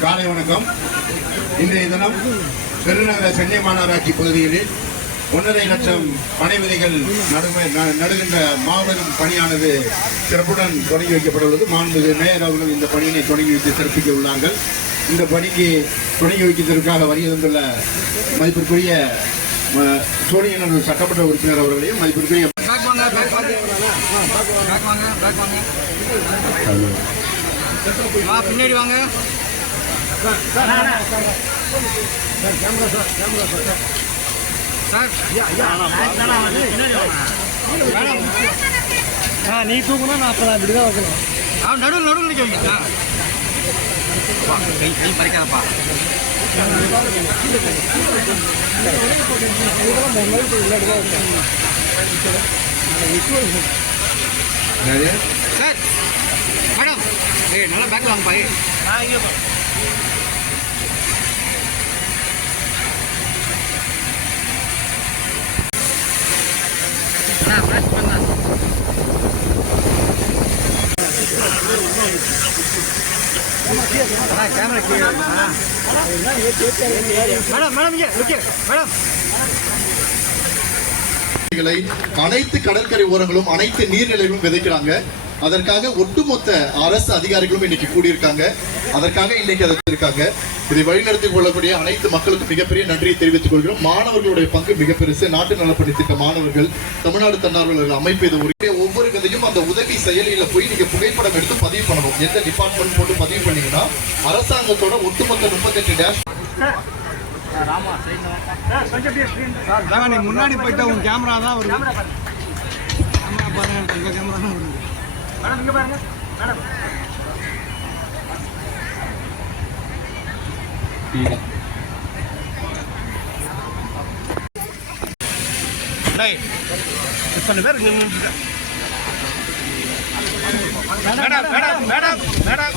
காலை வணக்கம். இன்றைய தினம் பெருநகர சென்னை மாநகராட்சி பகுதிகளில் ஒன்றரை லட்சம் பனை விதைகள் நடுமை ந- நடுகின்ற மாபெரும் பணியானது சிறப்புடன் தொடங்கி வைக்கப்பட்டுள்ளது. மாண்புமிகு மேயர் அவர்கள் இந்த பணியினை தொடங்கி வைத்து சிறப்பிக்க உள்ளார்கள். இந்த பணிக்கு தொடங்கி வைக்கிறதற்காக வருகை தந்துள்ள மதிப்பிற்குரிய ம- சட்டமன்ற உறுப்பினர் அவர்களையும் மதிப்பிற்குரிய பின்னாடி வாங்க. நீ தூக்கணும் நான் அப்போ நான் இப்படி தான் வைக்கணும் ஆ நடுவில் நடுவில் நிற்க வைங்க சார் வா கை கை மறைக்காதப்பா சார் மேடம். ஏய் நல்லா பேக்கில் வாங்கப்பா ஏய் அண்ணா, press பண்ணா. கீழே மேடம் மேடம் இங்கே மேடம். அனைத்து கடற்கரை ஓரங்களும் அனைத்து நீர்நிலைகளும் விதைக்கிறாங்க. அதற்காக ஒட்டுமொத்த அரசு அதிகாரிகளும் இன்னைக்கு கூடியிருக்காங்க. அதற்காக இன்னைக்கு அதை இருக்காங்க இதை வழிநடத்திக் கொள்ளக்கூடிய அனைத்து மக்களுக்கும் மிகப்பெரிய நன்றியை தெரிவித்துக் கொள்கிறோம். மாணவர்களுடைய பங்கு மிக பெருசு நாட்டு நலப்பணி திட்ட மாணவர்கள் தமிழ்நாடு தன்னார்வலர்கள் அமைப்பு இது ஒரு ஒவ்வொரு விதையும் அந்த உதவி செயலியில போய் நீங்க புகைப்படம் எடுத்து பதிவு பண்ணணும். எந்த டிபார்ட்மெண்ட் போட்டு பதிவு பண்ணீங்கன்னா அரசாங்கத்தோட ஒட்டுமொத்த முப்பத்தெட்டு டேஷ் முன்னாடி போயிட்டா உங்க கேமரா தான் கேமரா பாருங்க கேமரா மேடம் இங்க பாருங்க. மேடம். இத்தனை பேர் நின்று மேடம் மேடம் மேடம் மேடம்.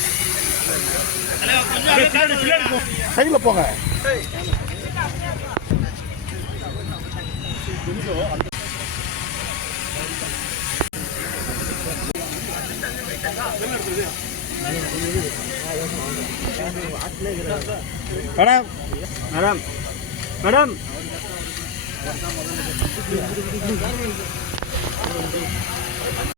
சைடில் போங்க. மேடம். மேடம். மேடம்.